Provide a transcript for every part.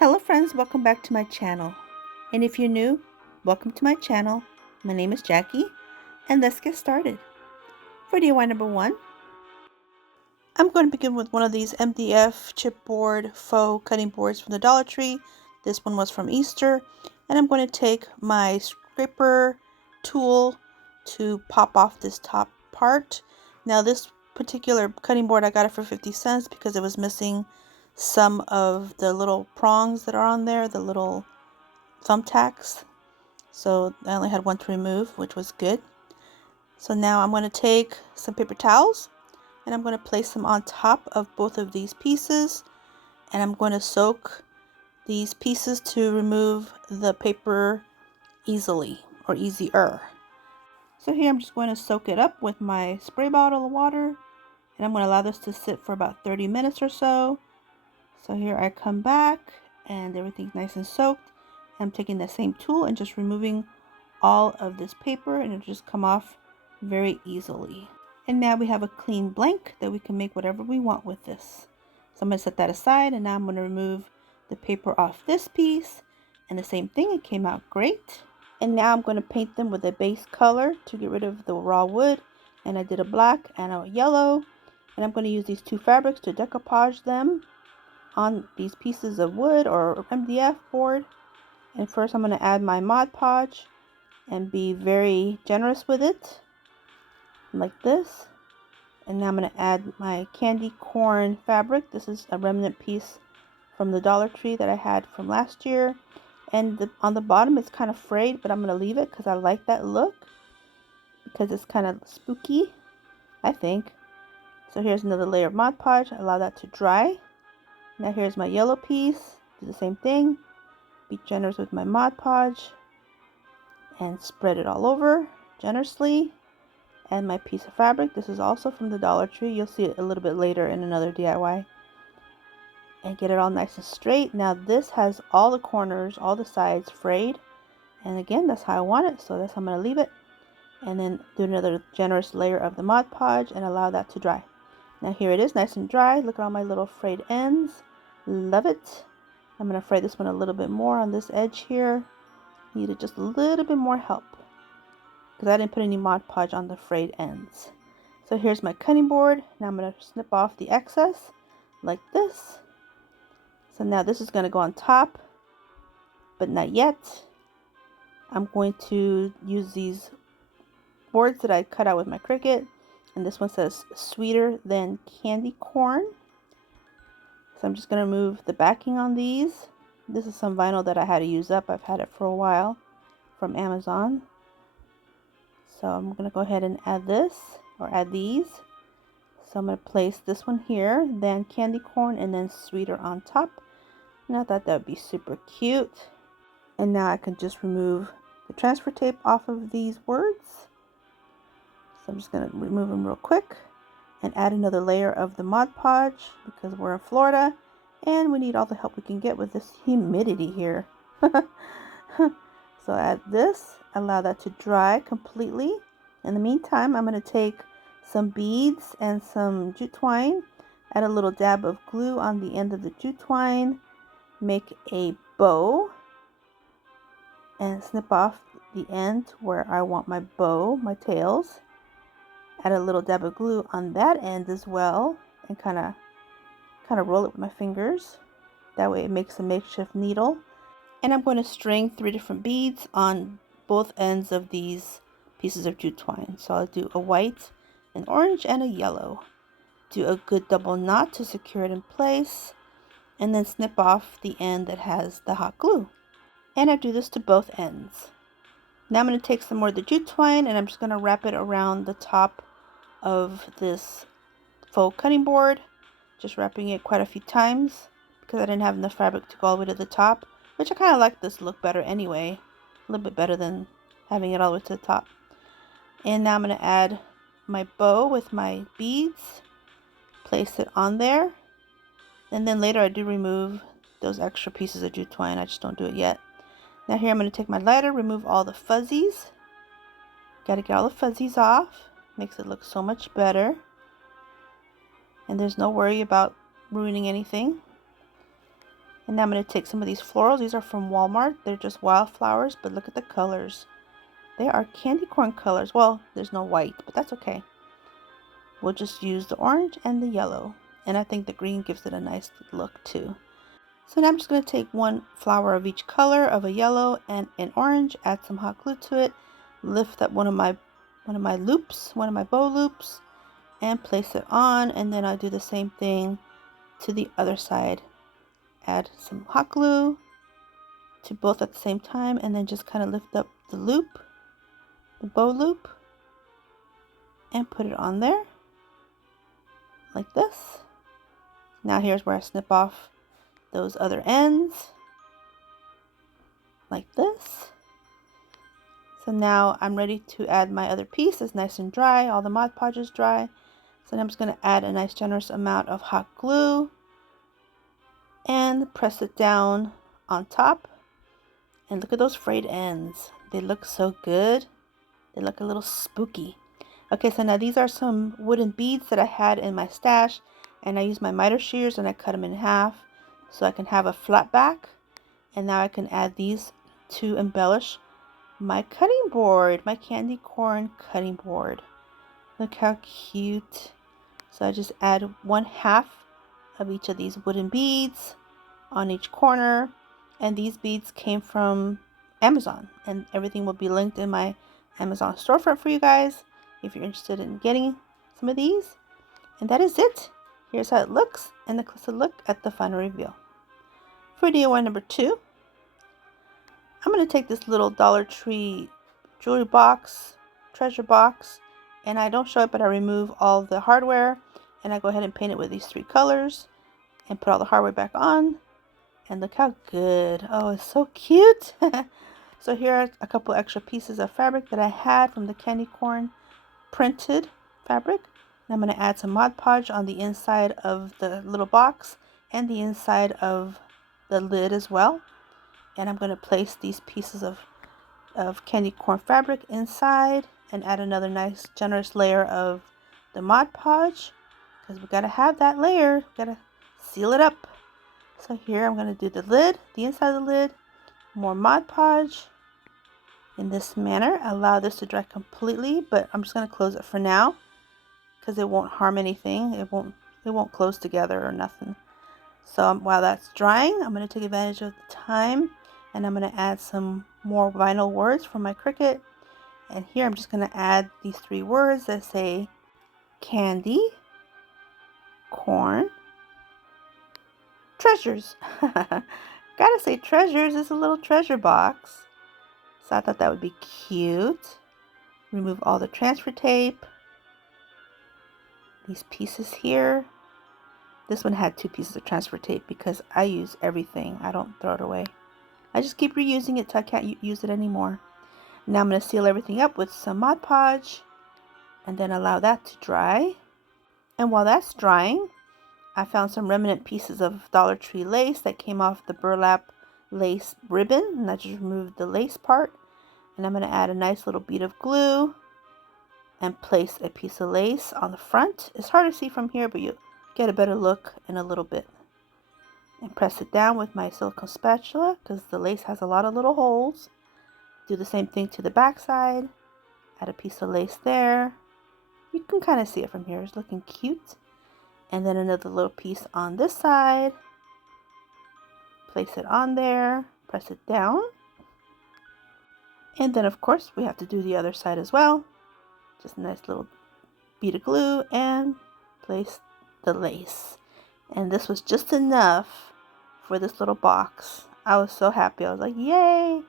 Hello friends, welcome back to my channel. And if you're new, welcome to my channel. My name is Jackie, and let's get started. For DIY number 1, I'm going to begin with one of these MDF chipboard faux cutting boards from the Dollar Tree. This one was from Easter, and I'm going to take my scraper tool to pop off this top part. Now this particular cutting board, I got it for 50 cents because it was missing some of the little prongs that are on there, the little thumbtacks. So I only had one to remove, which was good. So now I'm going to take some paper towels and I'm going to place them on top of both of these pieces, and I'm going to soak these pieces to remove the paper easily, or easier. So here I'm just going to soak it up with my spray bottle of water, and I'm going to allow this to sit for about 30 minutes or so. So here I come back and everything's nice and soaked. I'm taking the same tool and just removing all of this paper, and it'll just come off very easily. And now we have a clean blank that we can make whatever we want with this. So I'm going to set that aside, and now I'm going to remove the paper off this piece, and the same thing, it came out great. And now I'm going to paint them with a base color to get rid of the raw wood, and I did a black and a yellow, and I'm going to use these two fabrics to decoupage them on these pieces of wood or MDF board. And first I'm going to add my Mod Podge and be very generous with it, like this. And now I'm going to add my candy corn fabric. This is a remnant piece from the Dollar Tree that I had from last year, and on the bottom it's kind of frayed, but I'm going to leave it because I like that look, because it's kind of spooky, I think. So here's another layer of Mod Podge. Allow that to dry. Now here's my yellow piece. Do the same thing. Be generous with my Mod Podge and spread it all over generously. And my piece of fabric. This is also from the Dollar Tree. You'll see it a little bit later in another DIY. And get it all nice and straight. Now this has all the corners, all the sides frayed. And again, that's how I want it. So that's how I'm going to leave it. And then do another generous layer of the Mod Podge and allow that to dry. Now here it is, nice and dry. Look at all my little frayed ends. Love it. I'm going to fray this one a little bit more on this edge here. Needed just a little bit more help, because I didn't put any Mod Podge on the frayed ends. So here's my cutting board. Now I'm going to snip off the excess like this. So now this is going to go on top, but not yet. I'm going to use these boards that I cut out with my Cricut, and this one says sweeter than candy corn. So I'm just going to remove the backing on these. This is some vinyl that I had to use up. I've had it for a while from Amazon. So I'm going to go ahead and add this, or add these. So I'm going to place this one here, then candy corn, and then sweeter on top. And I thought that would be super cute. And now I can just remove the transfer tape off of these words. So I'm just going to remove them real quick and add another layer of the Mod Podge, because we're in Florida and we need all the help we can get with this humidity here. So add this, allow that to dry completely. In the meantime, I'm going to take some beads and some jute twine, add a little dab of glue on the end of the jute twine, make a bow, and snip off the end where I want my bow, my tails. Add a little dab of glue on that end as well, and kind of roll it with my fingers. That way it makes a makeshift needle. And I'm going to string 3 different beads on both ends of these pieces of jute twine. So I'll do a white, an orange, and a yellow. Do a good double knot to secure it in place, and then snip off the end that has the hot glue. And I do this to both ends. Now I'm going to take some more of the jute twine, and I'm just going to wrap it around the top of this faux cutting board, just wrapping it quite a few times because I didn't have enough fabric to go all the way to the top, which I kind of like this look better anyway, a little bit better than having it all the way to the top. And now I'm going to add my bow with my beads, place it on there, and then later I do remove those extra pieces of jute twine. I just don't do it yet. Now here I'm going to take my lighter, remove all the fuzzies. Got to get all the fuzzies off. Makes it look so much better. And there's no worry about ruining anything. And now I'm going to take some of these florals. These are from Walmart. They're just wildflowers, but look at the colors. They are candy corn colors. Well, there's no white, but that's okay. We'll just use the orange and the yellow. And I think the green gives it a nice look too. So now I'm just going to take one flower of each color of a yellow and an orange, add some hot glue to it, lift up one of my bow loops, and place it on. And then I'll do the same thing to the other side. Add some hot glue to both at the same time, and then just kind of lift up the loop, the bow loop, and put it on there like this. Now here's where I snip off those other ends like this. So now I'm ready to add my other piece. It's nice and dry. All the Mod Podge is dry. So now I'm just going to add a nice generous amount of hot glue and press it down on top. And look at those frayed ends. They look so good. They look a little spooky. Okay, so now these are some wooden beads that I had in my stash, and I used my miter shears and I cut them in half so I can have a flat back. And now I can add these to embellish my cutting board, my candy corn cutting board. Look how cute. So I just add 1/2 of each of these wooden beads on each corner, and these beads came from Amazon, and everything will be linked in my Amazon storefront for you guys if you're interested in getting some of these. And that is it. Here's how it looks, and a closer look at the final reveal. For DIY number 2, I'm going to take this little Dollar Tree jewelry box, treasure box, and I don't show it, but I remove all the hardware, and I go ahead and paint it with these 3 colors and put all the hardware back on. And look how good. Oh, it's so cute. So here are a couple extra pieces of fabric that I had from the candy corn printed fabric. And I'm going to add some Mod Podge on the inside of the little box and the inside of the lid as well. And I'm going to place these pieces of candy corn fabric inside and add another nice generous layer of the Mod Podge, because we got to have that layer. Got to seal it up. So here I'm going to do the lid, the inside of the lid, more Mod Podge in this manner. Allow this to dry completely, but I'm just going to close it for now because it won't harm anything. It won't close together or nothing. So while that's drying, I'm going to take advantage of the time, and I'm going to add some more vinyl words from my Cricut. And here I'm just going to add these 3 words that say candy, corn, treasures. Gotta say treasures. It's a little treasure box. So I thought that would be cute. Remove all the transfer tape. These pieces here. This one had 2 pieces of transfer tape because I use everything. I don't throw it away. I just keep reusing it till I can't use it anymore. Now I'm going to seal everything up with some Mod Podge and then allow that to dry. And while that's drying, I found some remnant pieces of Dollar Tree lace that came off the burlap lace ribbon, and I just removed the lace part. And I'm going to add a nice little bead of glue and place a piece of lace on the front. It's hard to see from here, but you'll get a better look in a little bit. And press it down with my silicone spatula because the lace has a lot of little holes. Do the same thing to the back side. Add a piece of lace there. You can kind of see it from here. It's looking cute. And then another little piece on this side. Place it on there. Press it down. And then of course we have to do the other side as well. Just a nice little bead of glue and place the lace. And this was just enough for this little box. I was so happy. I was like, yay!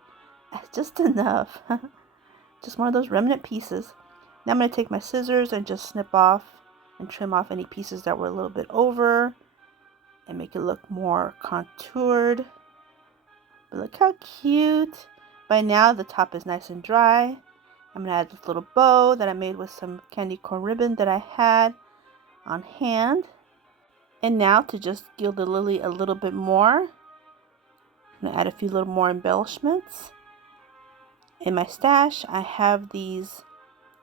Just enough. Just one of those remnant pieces. Now I'm going to take my scissors and just snip off and trim off any pieces that were a little bit over and make it look more contoured. But look how cute. By now the top is nice and dry. I'm going to add this little bow that I made with some candy corn ribbon that I had on hand. And now to just gild the lily a little bit more, I'm going to add a few little more embellishments. In my stash, I have these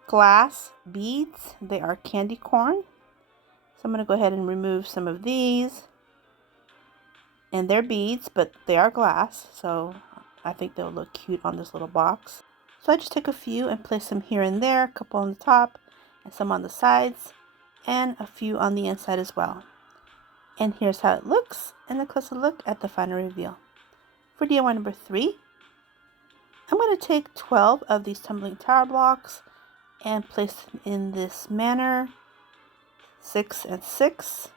glass beads. They are candy corn. So I'm going to go ahead and remove some of these And they're beads, but they are glass, so I think they'll look cute on this little box. So I just took a few and placed them here and there, a couple on the top and some on the sides, and a few on the inside as well. And here's how it looks, and a closer look at the final reveal. For DIY number 3, I'm going to take 12 of these tumbling tower blocks and place them in this manner, 6 and 6,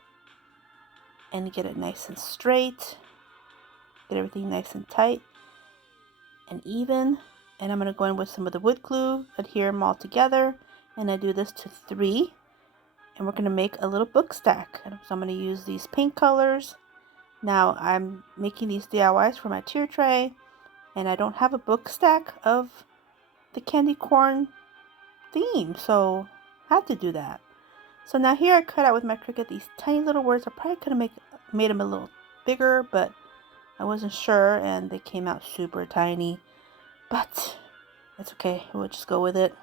and get it nice and straight, get everything nice and tight and even. And I'm going to go in with some of the wood glue, adhere them all together, and I do this to 3, and we're going to make a little book stack. So I'm going to use these paint colors. Now I'm making these DIYs for my tier tray, and I don't have a book stack of the candy corn theme, so I had to do that. So now here I cut out with my Cricut these tiny little words. I probably could have made them a little bigger, but I wasn't sure, and they came out super tiny. But it's okay, we'll just go with it.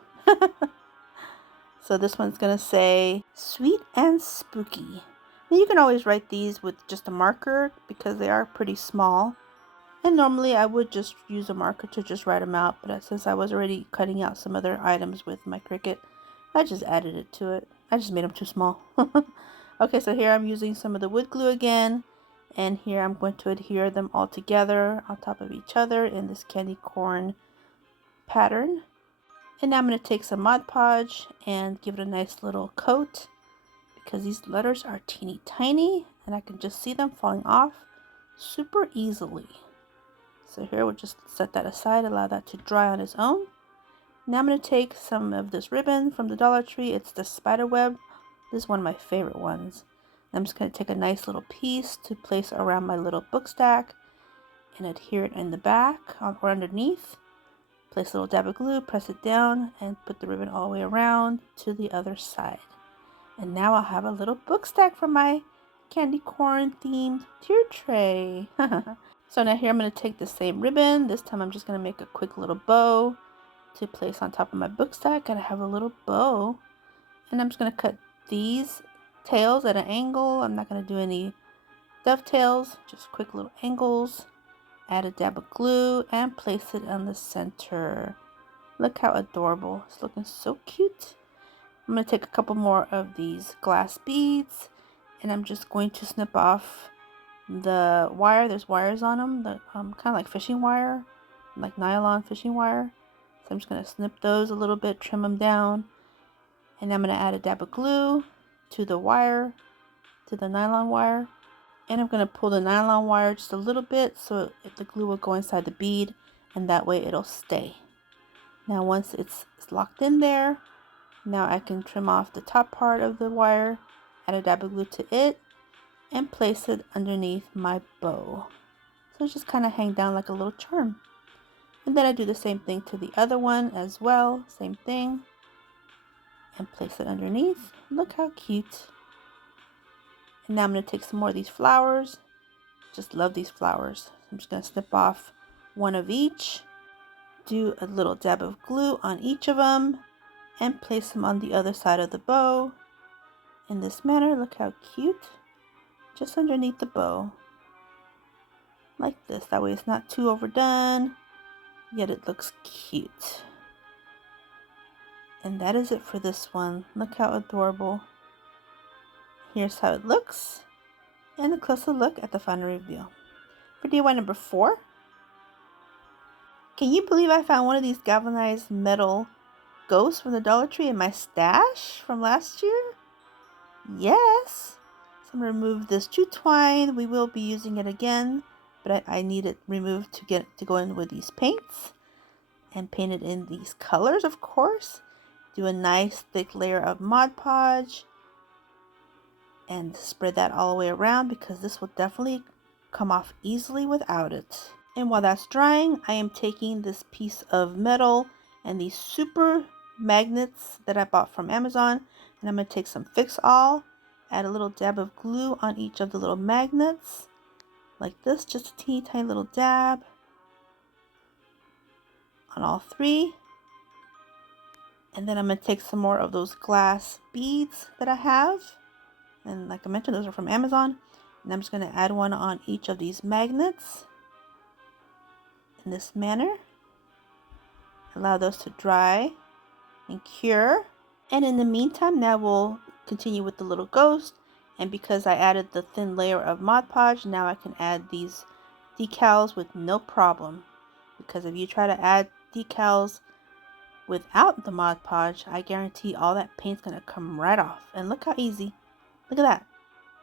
So this one's gonna say sweet and spooky. Now you can always write these with just a marker because they are pretty small. And normally I would just use a marker to just write them out, but since I was already cutting out some other items with my Cricut, I just added it to it. I just made them too small. Okay, so here I'm using some of the wood glue again, and here I'm going to adhere them all together on top of each other in this candy corn pattern. And now I'm going to take some Mod Podge and give it a nice little coat because these letters are teeny tiny and I can just see them falling off super easily. So here we'll just set that aside, allow that to dry on its own. Now I'm going to take some of this ribbon from the Dollar Tree. It's the spider web. This is one of my favorite ones. I'm just going to take a nice little piece to place around my little book stack and adhere it in the back or underneath. Place a little dab of glue, press it down, and put the ribbon all the way around to the other side. And now I'll have a little book stack for my candy corn themed tier tray. So now here I'm going to take the same ribbon. This time I'm just going to make a quick little bow to place on top of my book stack. And I have a little bow. And I'm just going to cut these tails at an angle. I'm not going to do any dovetails, just quick little angles. Add a dab of glue and place it on the center. Look how adorable. It's looking so cute. I'm going to take a couple more of these glass beads and I'm just going to snip off the wire. There's wires on them, kind of like fishing wire, like nylon fishing wire. So I'm just going to snip those a little bit, trim them down, and I'm going to add a dab of glue to the wire, to the nylon wire. And I'm going to pull the nylon wire just a little bit so the glue will go inside the bead and that way it'll stay. Now once it's locked in there, now I can trim off the top part of the wire, add a dab of glue to it, and place it underneath my bow. So just kind of hang down like a little charm. And then I do the same thing to the other one as well, same thing, and place it underneath. Look how cute. And now I'm going to take some more of these flowers. Just love these flowers. I'm just going to snip off one of each. Do a little dab of glue on each of them. And place them on the other side of the bow. In this manner. Look how cute. Just underneath the bow. Like this. That way it's not too overdone. Yet it looks cute. And that is it for this one. Look how adorable. Here's how it looks, and a closer look at the final reveal. For DIY number 4, can you believe I found one of these galvanized metal ghosts from the Dollar Tree in my stash from last year? Yes! So I'm going to remove this Jute Twine. We will be using it again, but I need it removed to go in with these paints and paint it in these colors, of course. Do a nice thick layer of Mod Podge and spread that all the way around because this will definitely come off easily without it. And while that's drying, I am taking this piece of metal and these super magnets that I bought from Amazon, and I'm going to take some Fix All, add a little dab of glue on each of the little magnets like this, just a teeny tiny little dab on all 3. And then I'm going to take some more of those glass beads that I have. And like I mentioned, those are from Amazon. And I'm just going to add one on each of these magnets in this manner. Allow those to dry and cure. And in the meantime, now we'll continue with the little ghost. And because I added the thin layer of Mod Podge, now I can add these decals with no problem. Because if you try to add decals without the Mod Podge, I guarantee all that paint's going to come right off. And look how easy. Look at that.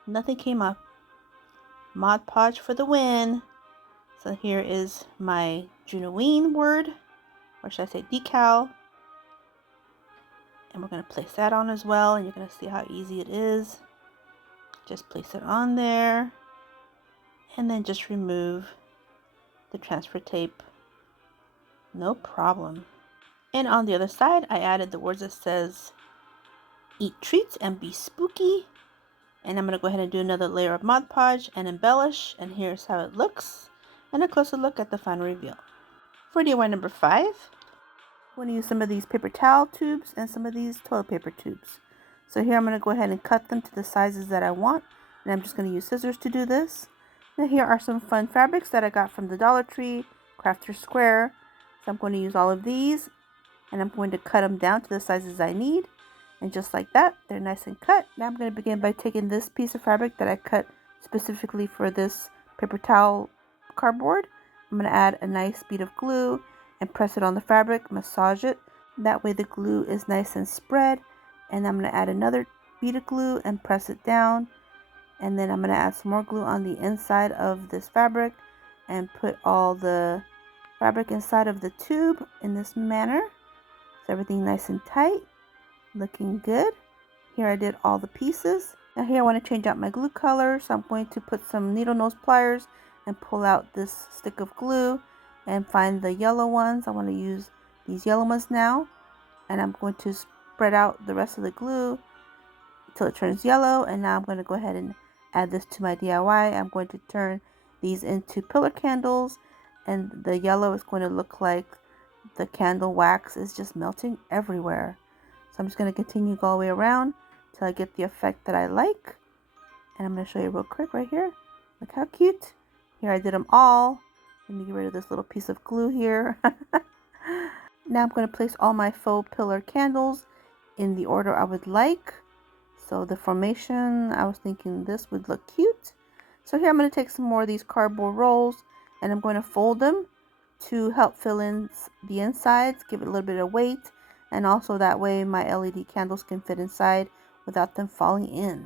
Nothing came up. Mod Podge for the win. So here is my June-O-Ween word, or should I say decal. And we're going to place that on as well, and you're going to see how easy it is. Just place it on there, and then just remove the transfer tape. No problem. And on the other side, I added the words that says, eat treats and be spooky. And I'm going to go ahead and do another layer of Mod Podge and embellish, and here's how it looks. And a closer look at the final reveal. For DIY number 5, I'm going to use some of these paper towel tubes and some of these toilet paper tubes. So here I'm going to go ahead and cut them to the sizes that I want. And I'm just going to use scissors to do this. Now here are some fun fabrics that I got from the Dollar Tree, Crafter Square. So I'm going to use all of these. And I'm going to cut them down to the sizes I need. And just like that, they're nice and cut. Now I'm going to begin by taking this piece of fabric that I cut specifically for this paper towel cardboard. I'm going to add a nice bead of glue and press it on the fabric, massage it. That way the glue is nice and spread. And I'm going to add another bead of glue and press it down. And then I'm going to add some more glue on the inside of this fabric and put all the fabric inside of the tube in this manner. So everything nice and tight, looking good. Here I did all the pieces. Now here I want to change out my glue color, so I'm going to put some needle nose pliers and pull out this stick of glue and find the yellow ones. I want to use these yellow ones now, and I'm going to spread out the rest of the glue until it turns yellow. And now I'm going to go ahead and add this to my DIY. I'm going to turn these into pillar candles, and the yellow is going to look like the candle wax is just melting everywhere. So I'm just going to continue all the way around till I get the effect that I like. And I'm going to show you real quick right here. Look how cute. Here I did them all. Let me get rid of this little piece of glue here. Now I'm going to place all my faux pillar candles in the order I would like. So the formation, I was thinking this would look cute. So here I'm going to take some more of these cardboard rolls and I'm going to fold them to help fill in the insides, give it a little bit of weight, and also that way my LED candles can fit inside without them falling in.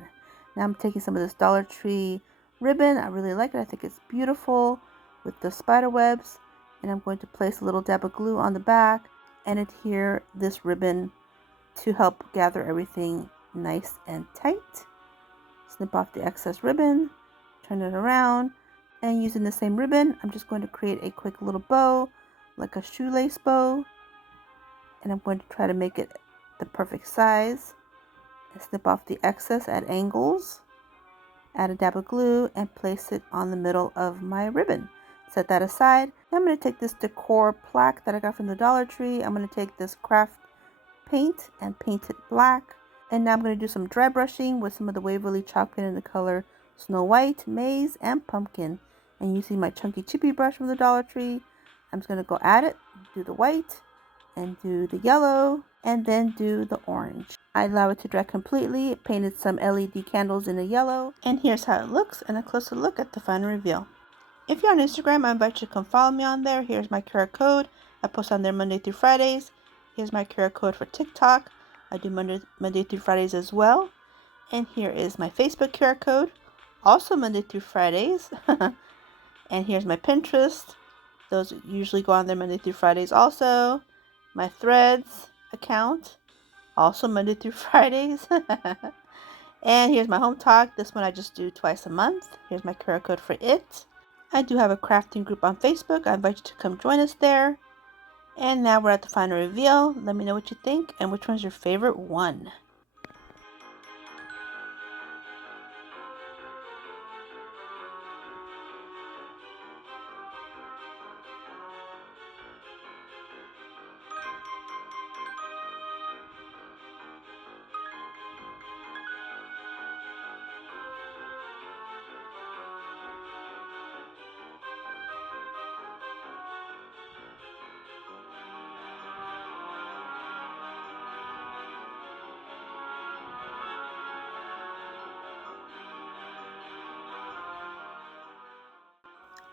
Now I'm taking some of this Dollar Tree ribbon. I really like it. I think it's beautiful with the spider webs, and I'm going to place a little dab of glue on the back and adhere this ribbon to help gather everything nice and tight. Snip off the excess ribbon, turn it around, and using the same ribbon, I'm just going to create a quick little bow, like a shoelace bow, and I'm going to try to make it the perfect size. And snip off the excess at angles, add a dab of glue, and place it on the middle of my ribbon. Set that aside. Now I'm going to take this decor plaque that I got from the Dollar Tree. I'm going to take this craft paint and paint it black. And now I'm going to do some dry brushing with some of the Waverly chalk paint in the color Snow White, Maize, and Pumpkin. And using my chunky chippy brush from the Dollar Tree, I'm just going to go at it, do the white, and do the yellow, and then do the orange. I allow it to dry completely, painted some LED candles in the yellow, and here's how it looks, and a closer look at the final reveal. If you're on Instagram, I invite you to come follow me on there. Here's my QR code. I post on there Monday through Fridays. Here's my QR code for TikTok. I do Monday through Fridays as well. And here is my Facebook QR code, also Monday through Fridays. And here's my Pinterest. Those usually go on there Monday through Fridays also. My Threads account, also Monday through Fridays. And here's my Hometalk. This one I just do twice a month. Here's my QR code for it. I do have a crafting group on Facebook. I invite you to come join us there. And now we're at the final reveal. Let me know what you think and which one's your favorite one.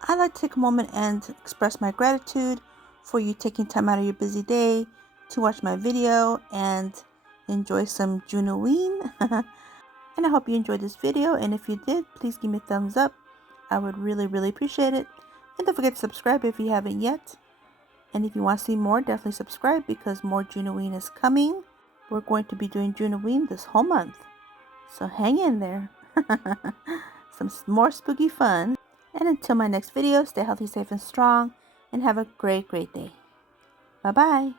I'd like to take a moment and express my gratitude for you taking time out of your busy day to watch my video and enjoy some June-O-Ween. And I hope you enjoyed this video, and if you did, please give me a thumbs up. I would really appreciate it. And don't forget to subscribe if you haven't yet. And if you want to see more, definitely subscribe because more June-O-Ween is coming. We're going to be doing June-O-Ween this whole month. So hang in there. Some more spooky fun. And until my next video, stay healthy, safe, and strong. And have a great day. Bye-bye.